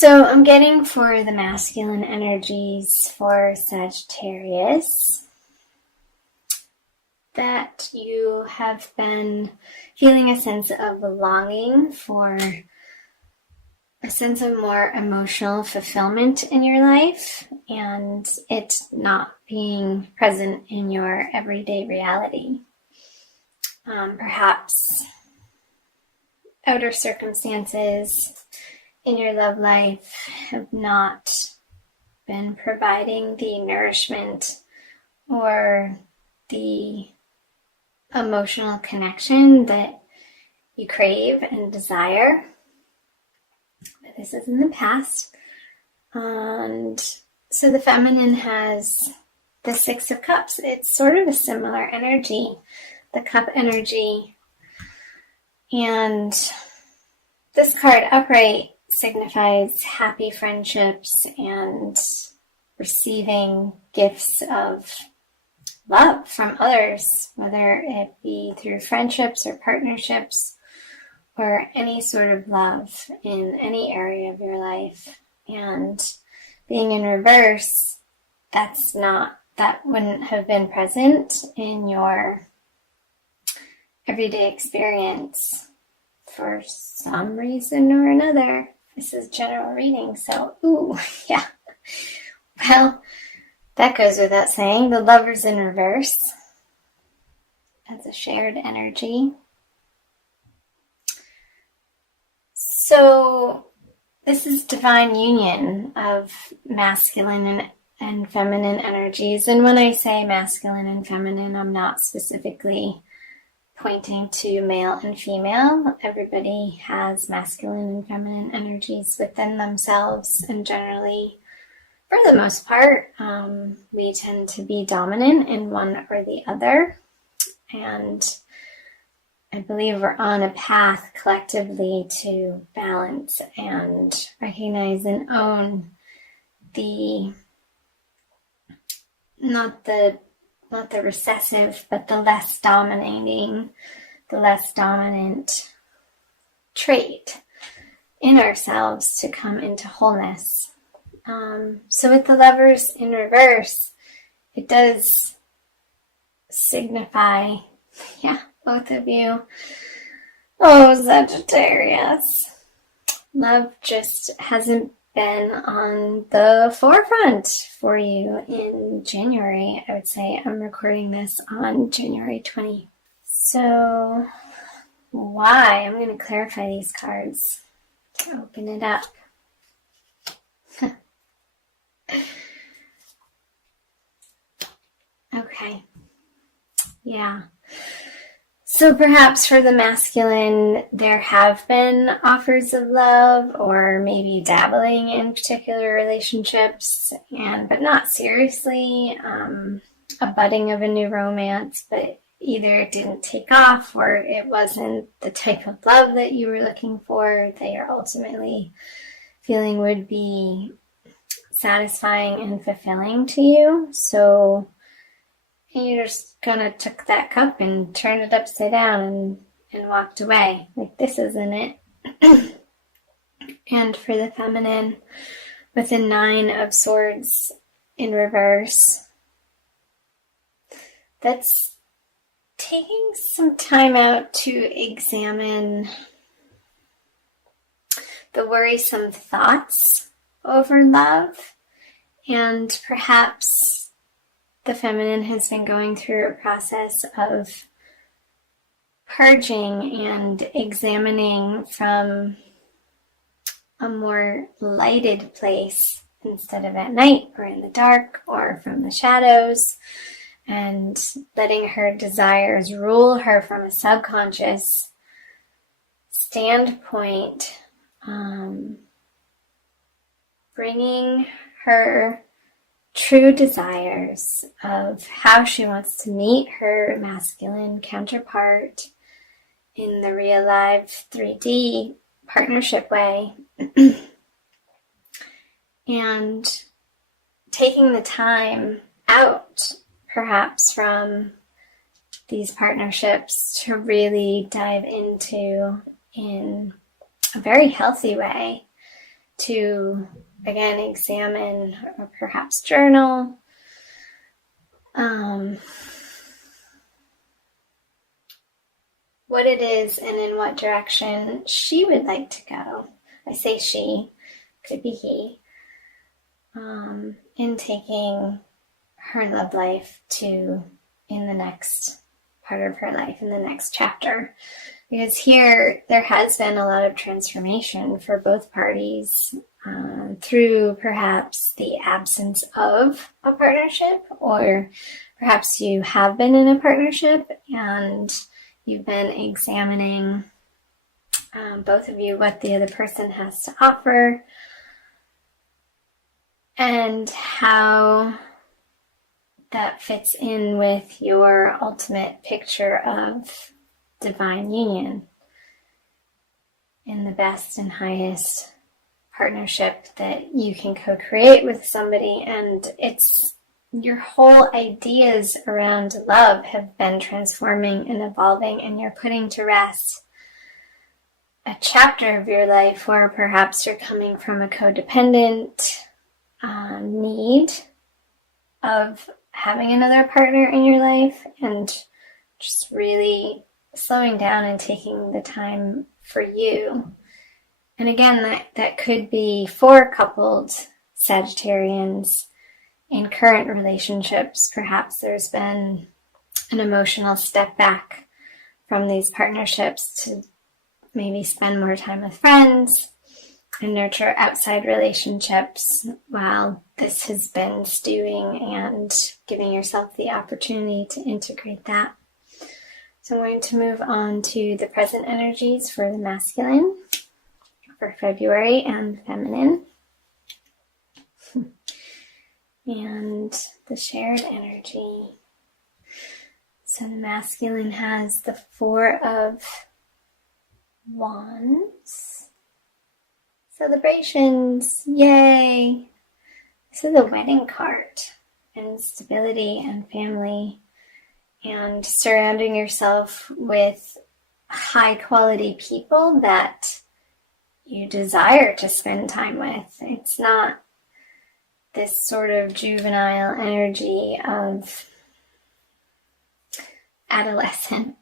So I'm getting for the masculine energies for Sagittarius that you have been feeling a sense of longing for a sense of more emotional fulfillment in your life and it not being present in your everyday reality. Perhaps outer circumstances in your love life have not been providing the nourishment or the emotional connection that you crave and desire. But this is in the past. And so the feminine has the Six of Cups. It's sort of a similar energy, the cup energy. And this card upright signifies happy friendships and receiving gifts of love from others, whether it be through friendships or partnerships or any sort of love in any area of your life. And being in reverse, that wouldn't have been present in your everyday experience for some reason or another. This is general reading, so yeah. Well, that goes without saying. The Lover's in reverse as a shared energy. So this is divine union of masculine and feminine energies. And when I say masculine and feminine, I'm not specifically pointing to male and female. Everybody has masculine and feminine energies within themselves, and generally, for the most part, we tend to be dominant in one or the other. And I believe we're on a path collectively to balance and recognize and own not the recessive, but the less dominant trait in ourselves to come into wholeness. So with the Lovers in reverse, it does signify, both of you. Oh, Sagittarius. Love just hasn't been on the forefront for you in January. I would say I'm recording this on January 20th. So why? I'm going to clarify these cards to open it up. Okay. Yeah. So perhaps for the masculine, there have been offers of love or maybe dabbling in particular relationships, but not seriously, a budding of a new romance, but either it didn't take off or it wasn't the type of love that you were looking for, that you're ultimately feeling would be satisfying and fulfilling to you. So you just kind of took that cup and turned it upside down and walked away. Like, this isn't it. And for the feminine, with the Nine of Swords in reverse, that's taking some time out to examine the worrisome thoughts over love, and perhaps the feminine has been going through a process of purging and examining from a more lighted place instead of at night or in the dark or from the shadows, and letting her desires rule her from a subconscious standpoint, bringing her true desires of how she wants to meet her masculine counterpart in the real live 3D partnership way, and taking the time out perhaps from these partnerships to really dive into, in a very healthy way, to, again, examine or perhaps journal. What it is and in what direction she would like to go. I say she, could be he, in taking her love life to in the next part of her life, in the next chapter. Because here there has been a lot of transformation for both parties through perhaps the absence of a partnership, or perhaps you have been in a partnership and you've been examining, both of you, what the other person has to offer and how that fits in with your ultimate picture of divine union in the best and highest partnership that you can co-create with somebody. And it's your whole ideas around love have been transforming and evolving, and you're putting to rest a chapter of your life where perhaps you're coming from a codependent need of having another partner in your life, and just really slowing down and taking the time for you. And again, that could be for coupled Sagittarians in current relationships. Perhaps there's been an emotional step back from these partnerships to maybe spend more time with friends and nurture outside relationships while this has been stewing, and giving yourself the opportunity to integrate that. So I'm going to move on to the present energies for the masculine for February and feminine. And the shared energy. So the masculine has the Four of Wands. Celebrations, yay! This is a wedding card, and stability and family, and surrounding yourself with high quality people that you desire to spend time with. It's not this sort of juvenile energy of adolescent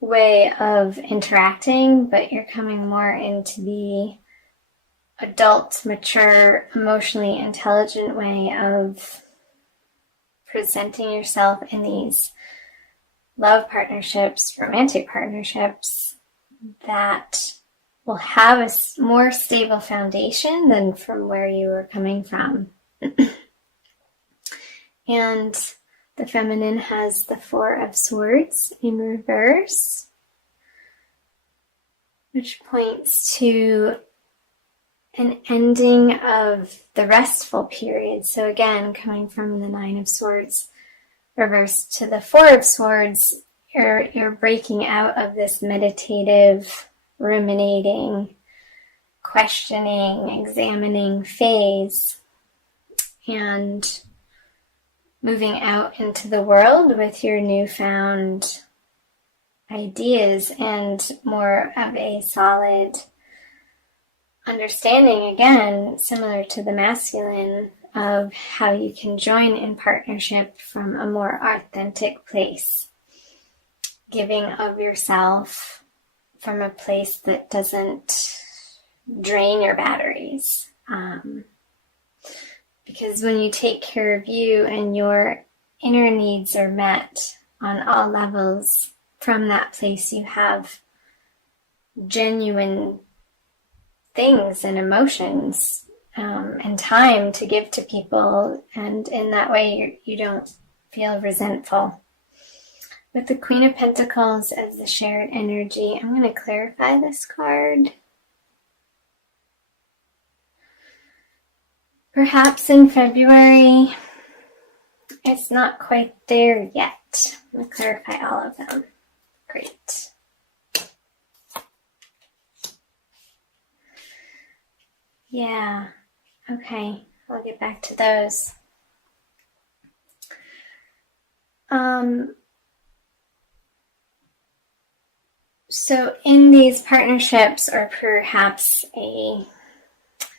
way of interacting, but you're coming more into the adult, mature, emotionally intelligent way of presenting yourself in these love partnerships, romantic partnerships that will have a more stable foundation than from where you were coming from. And the feminine has the Four of Swords in reverse, which points to an ending of the restful period. So again, coming from the Nine of Swords reverse to the Four of Swords, you're breaking out of this meditative, ruminating, questioning, examining phase, and moving out into the world with your newfound ideas and more of a solid understanding, again, similar to the masculine, of how you can join in partnership from a more authentic place, giving of yourself from a place that doesn't drain your batteries. Because when you take care of you and your inner needs are met on all levels, from that place you have genuine things and emotions and time to give to people, and in that way you don't feel resentful. With the Queen of Pentacles as the shared energy, I'm going to clarify this card. Perhaps in February, it's not quite there yet. I'm going to clarify all of them. Great. Yeah, okay, I'll get back to those. So in these partnerships, or perhaps a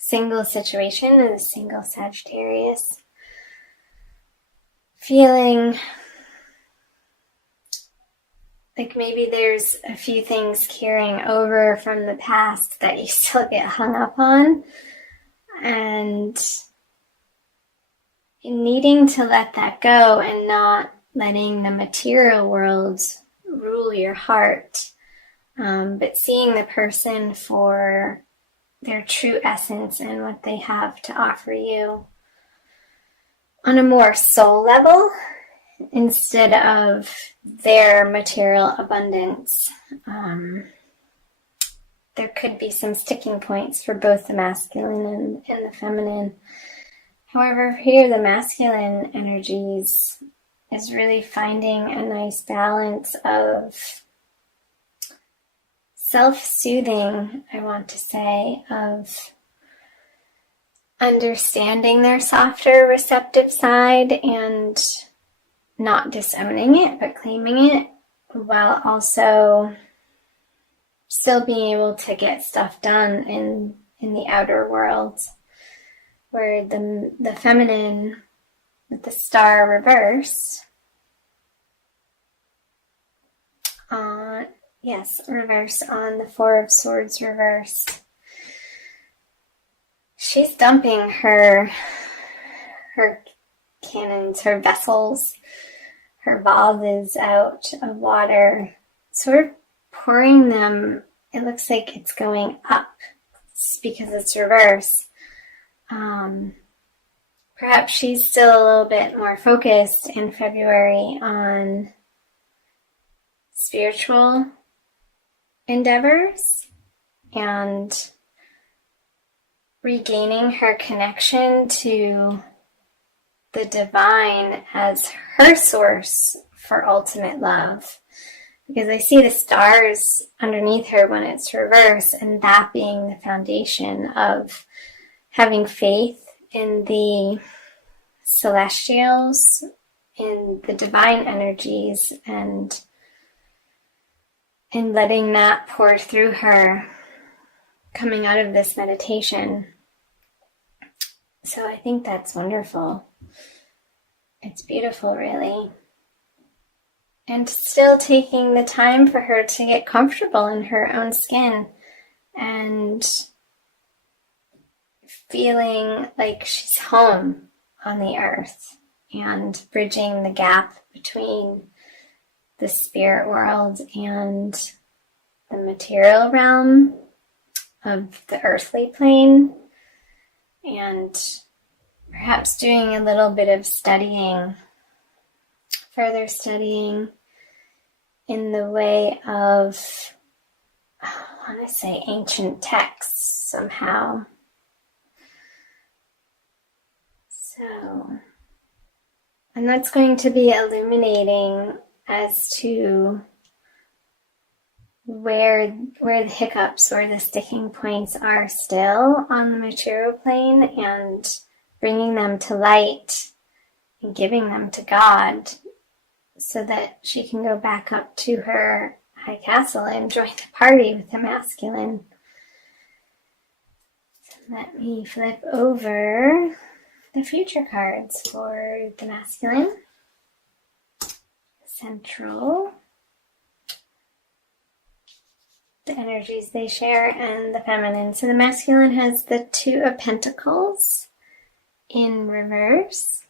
single situation, a single Sagittarius, feeling like maybe there's a few things carrying over from the past that you still get hung up on, and needing to let that go and not letting the material world rule your heart, but seeing the person for their true essence and what they have to offer you on a more soul level instead of their material abundance. There could be some sticking points for both the masculine and the feminine. However, here the masculine energies is really finding a nice balance of self-soothing, I want to say, of understanding their softer, receptive side and not disowning it, but claiming it, while also still being able to get stuff done in the outer world, where the feminine with the star reversed, reverse on the Four of Swords reversed. She's dumping her cannons, her vessels, her vases out of water, sort of pouring them. It looks like it's going up because it's reverse. Perhaps she's still a little bit more focused in February on spiritual endeavors and regaining her connection to the divine as her source for ultimate love. Because I see the stars underneath her when it's reverse, and that being the foundation of having faith in the celestials, in the divine energies, and in letting that pour through her coming out of this meditation. So I think that's wonderful. It's beautiful, really. And still taking the time for her to get comfortable in her own skin and feeling like she's home on the earth and bridging the gap between the spirit world and the material realm of the earthly plane, and perhaps doing a little bit of studying, further studying in the way of, I want to say, ancient texts somehow. So, and that's going to be illuminating as to where the hiccups or the sticking points are still on the material plane, and bringing them to light and giving them to God so that she can go back up to her high castle and join the party with the masculine. So let me flip over the future cards for the masculine. Central, the energies they share, and the feminine. So the masculine has the Two of Pentacles in reverse.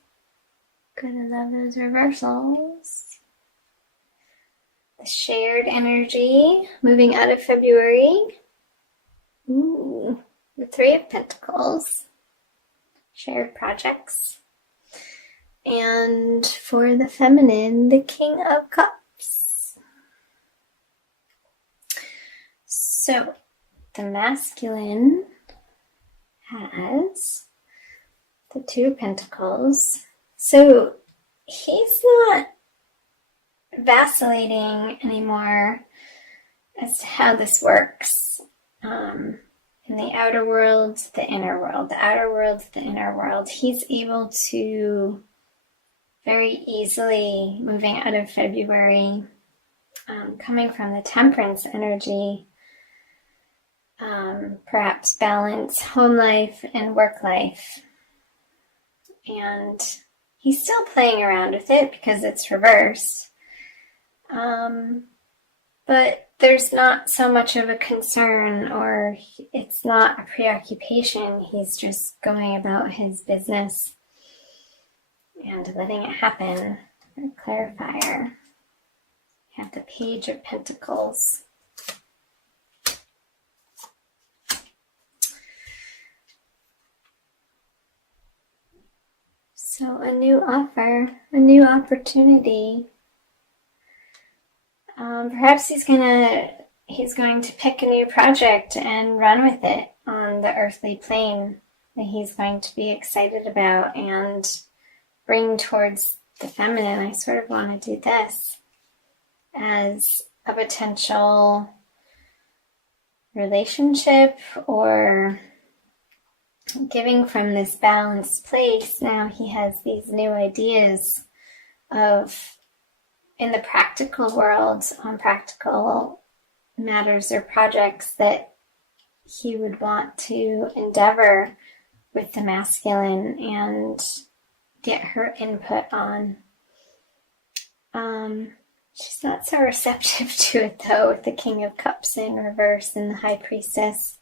Gotta love those reversals. The shared energy moving out of February. Ooh, the Three of Pentacles. Shared projects. And for the feminine, the King of Cups. So, the masculine has the Two of Pentacles. So, he's not vacillating anymore as to how this works. In the outer world, the inner world. The outer world, the inner world. He's able to very easily, moving out of February, coming from the Temperance energy, perhaps balance home life and work life. And he's still playing around with it because it's reversed. But there's not so much of a concern, or it's not a preoccupation. He's just going about his business and letting it happen. Clarifier. We have the Page of Pentacles. So a new offer, a new opportunity. Perhaps he's going to pick a new project and run with it on the earthly plane that he's going to be excited about and bring towards the feminine. I sort of want to do this as a potential relationship or giving from this balanced place. Now he has these new ideas of, in the practical world, on practical matters or projects that he would want to endeavor with the masculine and get her input on. She's not so receptive to it, though, with the King of Cups in reverse and the High Priestess.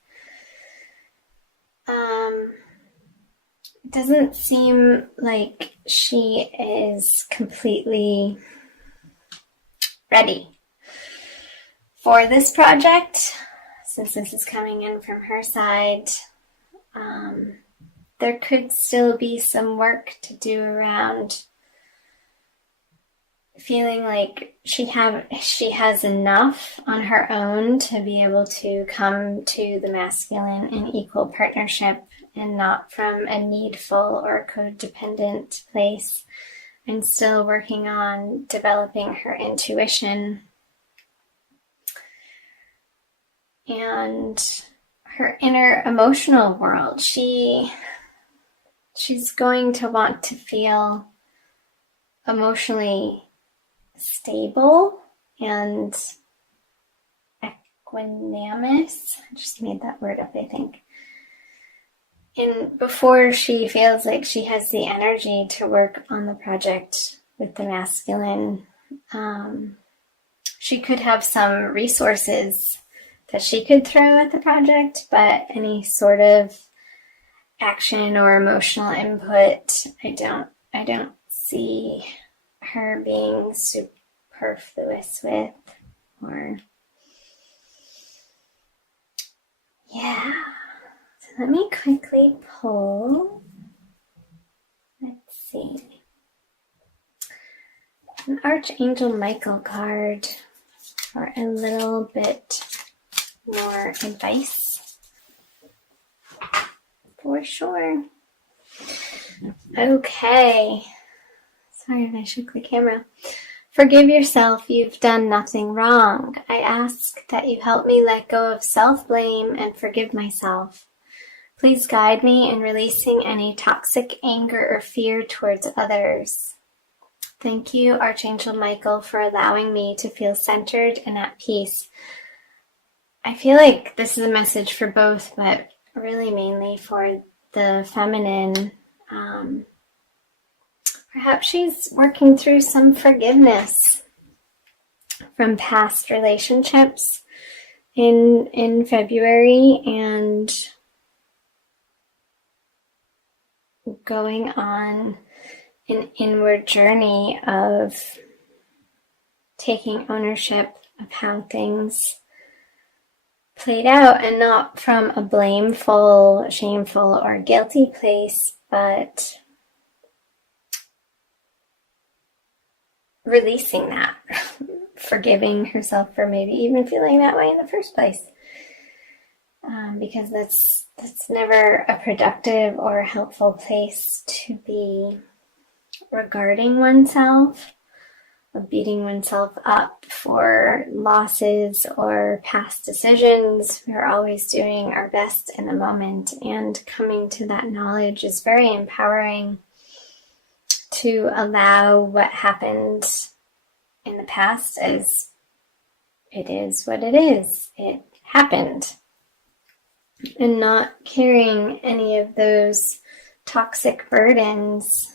It doesn't seem like she is completely ready for this project, since this is coming in from her side. There could still be some work to do around feeling like she has enough on her own to be able to come to the masculine in equal partnership and not from a needful or codependent place, and still working on developing her intuition and her inner emotional world. She's going to want to feel emotionally stable and equanimous. I just made that word up, I think. And before she feels like she has the energy to work on the project with the masculine, she could have some resources that she could throw at the project, but any sort of action or emotional input, I don't see her being superfluous with, or yeah. So let me quickly pull, let's see, an Archangel Michael card for a little bit more advice. For sure. Okay. Sorry if I shook the camera. Forgive yourself, you've done nothing wrong. I ask that you help me let go of self-blame and forgive myself. Please guide me in releasing any toxic anger or fear towards others. Thank you, Archangel Michael, for allowing me to feel centered and at peace. I feel like this is a message for both, but really mainly for the feminine. Perhaps she's working through some forgiveness from past relationships in February and going on an inward journey of taking ownership of how things played out, and not from a blameful, shameful, or guilty place, but releasing that, forgiving herself for maybe even feeling that way in the first place, because that's never a productive or helpful place to be regarding oneself, of beating oneself up for losses or past decisions. We're always doing our best in the moment, and coming to that knowledge is very empowering, to allow what happened in the past as it is what it is. It happened. and not carrying any of those toxic burdens